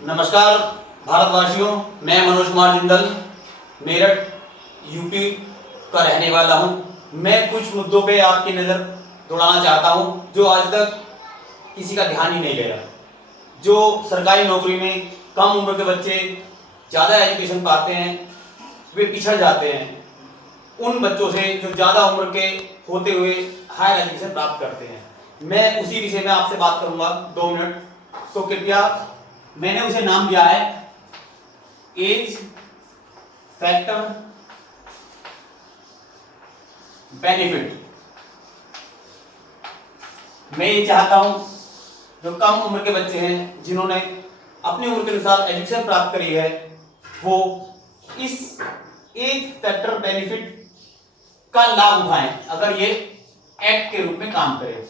नमस्कार भारतवासियों, मैं मनोज कुमार जिंदल मेरठ यूपी का रहने वाला हूं। मैं कुछ मुद्दों पे आपकी नज़र दौड़ाना चाहता हूं जो आज तक किसी का ध्यान ही नहीं गया। जो सरकारी नौकरी में कम उम्र के बच्चे ज़्यादा एजुकेशन पाते हैं वे पिछड़ जाते हैं उन बच्चों से जो ज़्यादा उम्र के होते हुए हायर एजुकेशन प्राप्त करते हैं। मैं उसी विषय में आपसे बात करूंगा 2 मिनट। तो कृपया, मैंने उसे नाम दिया है एज फैक्टर बेनिफिट। मैं ये चाहता हूं जो कम उम्र के बच्चे हैं जिन्होंने अपनी उम्र के अनुसार एजुकेशन प्राप्त करी है वो इस एज फैक्टर बेनिफिट का लाभ उठाएं अगर ये एक्ट के रूप में काम करे।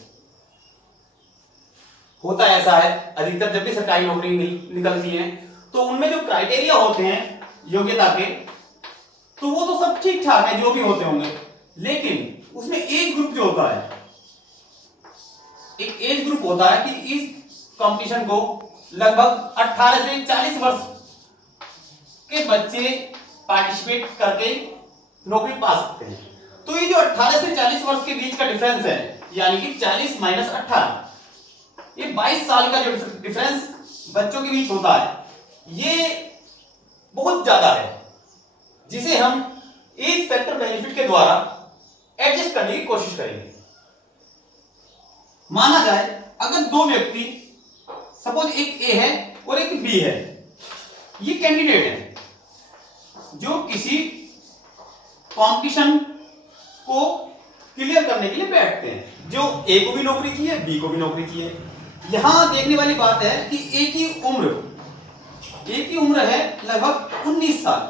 होता ऐसा है, अधिकतर जब भी सरकारी नौकरी निकलती है तो उनमें जो क्राइटेरिया होते हैं योग्यता के, तो वो तो सब ठीक ठाक है जो भी होते होंगे, लेकिन उसमें एज ग्रुप जो होता है, एक एज ग्रुप होता है कि इस कंपटीशन को लगभग 18 से 40 वर्ष के बच्चे पार्टिसिपेट करके नौकरी पा सकते हैं। तो ये जो 18 से 40 वर्ष के बीच का डिफरेंस है, यानी कि 40 माइनस 18, ये 22 साल का जो डिफरेंस बच्चों के बीच होता है, ये बहुत ज्यादा है, जिसे हम एज फैक्टर बेनिफिट के द्वारा एडजस्ट करने की कोशिश करेंगे। माना जाए अगर दो व्यक्ति, सपोज एक ए है और एक बी है, ये कैंडिडेट है जो किसी कंपटीशन को क्लियर करने के लिए बैठते हैं, जो ए को भी नौकरी की है, बी को भी नौकरी की है। यहां देखने वाली बात है कि ए की उम्र है लगभग 19 साल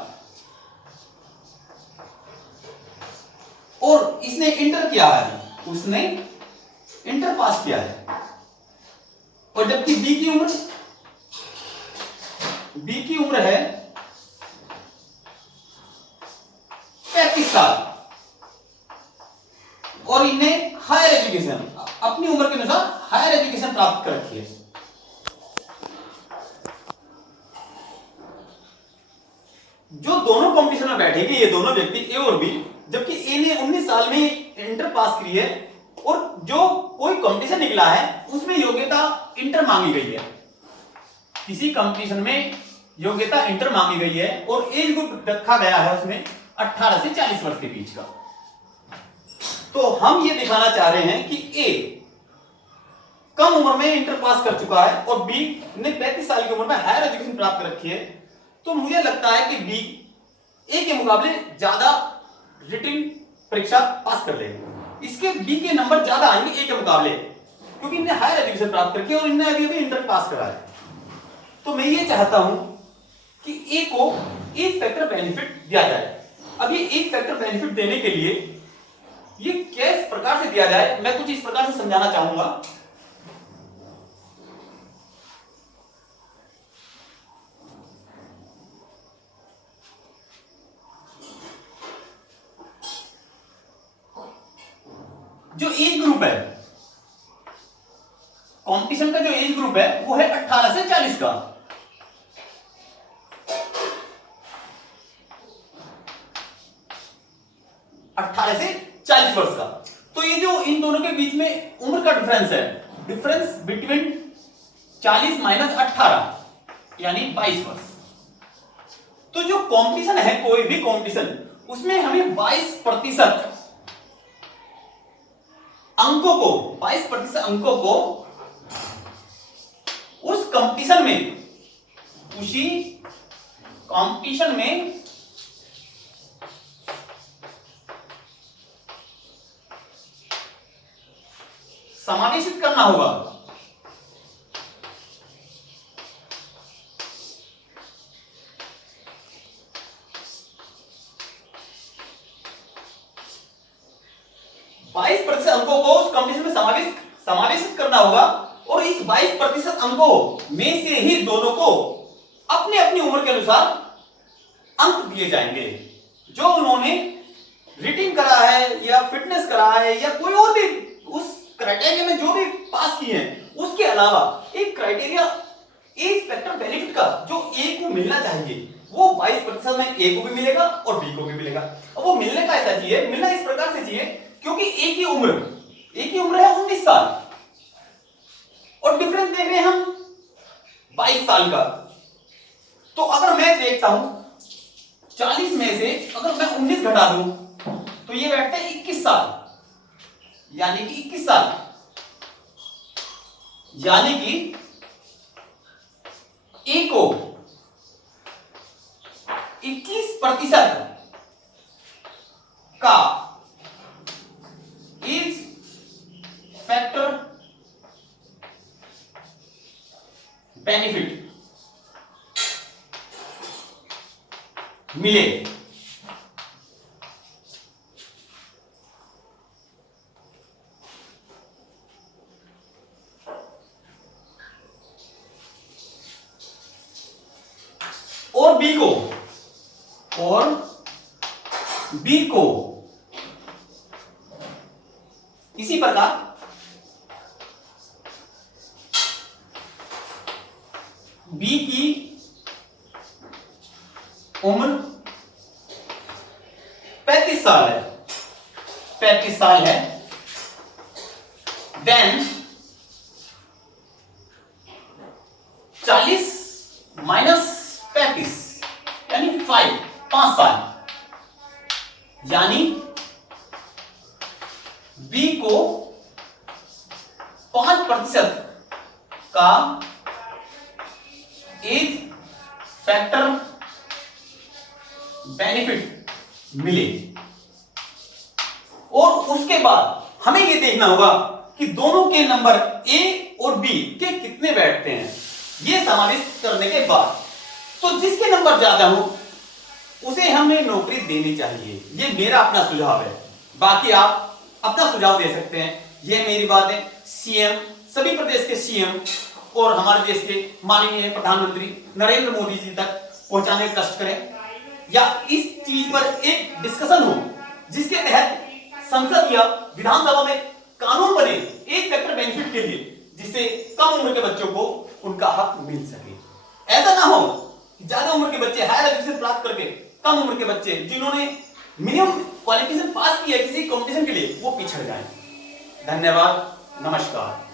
और इसने इंटर किया है, उसने इंटर पास किया है। और जबकि बी की उम्र है 35 साल और इन्हें हायर एजुकेशन, अपनी उम्र के अनुसार हायर एजुकेशन प्राप्त कर रखी है। जो दोनों कंपटीशन में बैठेंगे, ये दोनों व्यक्ति ए और बी, जबकि ए ने 19 साल में इंटर पास करी है और जो कोई कंपटीशन निकला है उसमें योग्यता इंटर मांगी गई है, किसी कंपटीशन में योग्यता इंटर मांगी गई है और एज ग्रुप रखा गया है उसमें 18 से 40 वर्ष के बीच का। तो हम ये दिखाना चाह रहे हैं कि ए कम उम्र में इंटर पास कर चुका है और बी ने 35 साल की उम्र में हायर एजुकेशन प्राप्त कर रखी है। तो मुझे लगता है कि बी ए के मुकाबले ज्यादा रिटन परीक्षा पास कर लेगा। इसके बी के नंबर ज्यादा आएंगे ए के मुकाबले, क्योंकि इन्हें हायर एजुकेशन प्राप्त करके और इन्हें अभी इंटर पास करा है। तो मैं ये चाहता हूं कि ए को एज फैक्टर बेनिफिट दिया जाए। अब ये एज फैक्टर बेनिफिट देने के लिए ये किस प्रकार से दिया जाए, मैं कुछ इस प्रकार से समझाना चाहूंगा। जो एज ग्रुप है, कंपटीशन का जो एज ग्रुप है वो है 18 से 40 का। से 40 वर्ष का। तो ये जो इन दोनों के बीच में उम्र का डिफरेंस है, डिफरेंस बिटवीन 40 माइनस 18 यानी 22 वर्ष। तो जो कंपटीशन है, कोई भी कंपटीशन, उसमें हमें 22% अंकों को उस कंपटीशन में, उसी कंपटीशन में समावेशित करना होगा। बाईस प्रतिशत अंकों को उस कंपटीशन में समावेशित करना होगा और इस 22% अंकों में से ही दोनों को अपने अपनी उम्र के अनुसार अंक दिए जाएंगे। जो उन्होंने रिटिंग करा है या फिटनेस करा है या कोई और भी उस क्राइटेरिया में जो भी पास किए हैं, उसके अलावा एक क्राइटेरिया एज फैक्टर बेनिफिट का जो ए को मिलना चाहिए वो 22% में ए को भी मिलेगा और बी को भी मिलेगा। अब वो मिलने का ऐसा चाहिए, मिलना इस प्रकार से चाहिए क्योंकि ए की उम्र है 19 साल और डिफरेंस देख रहे हैं हम 22 साल का। तो अगर मैं देखता हूं 40 में से अगर मैं 19 घटा दूं तो ये बैठता है 21 साल, यानी कि 21 साल, यानी कि ए को 21% का एज फैक्टर बेनिफिट मिले। और बी को इसी प्रकार बी की उम्र 35 साल है, 35 साल है, देन 40 माइनस 35 यानी 5 साल, यानी बी को 5% का एज फैक्टर बेनिफिट मिले। और उसके बाद हमें यह देखना होगा कि दोनों के नंबर ए और बी के कितने बैठते हैं। यह समावेश करने के बाद तो जिसके नंबर ज्यादा हो उसे हमें नौकरी देनी चाहिए। यह मेरा अपना सुझाव है, बाकी आप अपना सुझाव दे सकते हैं। यह मेरी बात है सीएम, सभी प्रदेश के सीएम और हमारे देश के माननीय प्रधानमंत्री नरेंद्र मोदी जी तक पहुंचाने का कष्ट करें, या इस चीज पर एक डिस्कशन हो जिसके तहत संसद या विधानसभा में कानून बने एक फैक्टर बेनिफिट के लिए, जिससे कम उम्र के बच्चों को उनका हक मिल सके। ऐसा ना हो कि ज्यादा उम्र के बच्चे हायर एजुकेशन प्राप्त करके कम उम्र के बच्चे जिन्होंने मिनिमम क्वालिफिकेशन पास किया किसी कंपटीशन के लिए वो पिछड़ जाएं। धन्यवाद, नमस्कार।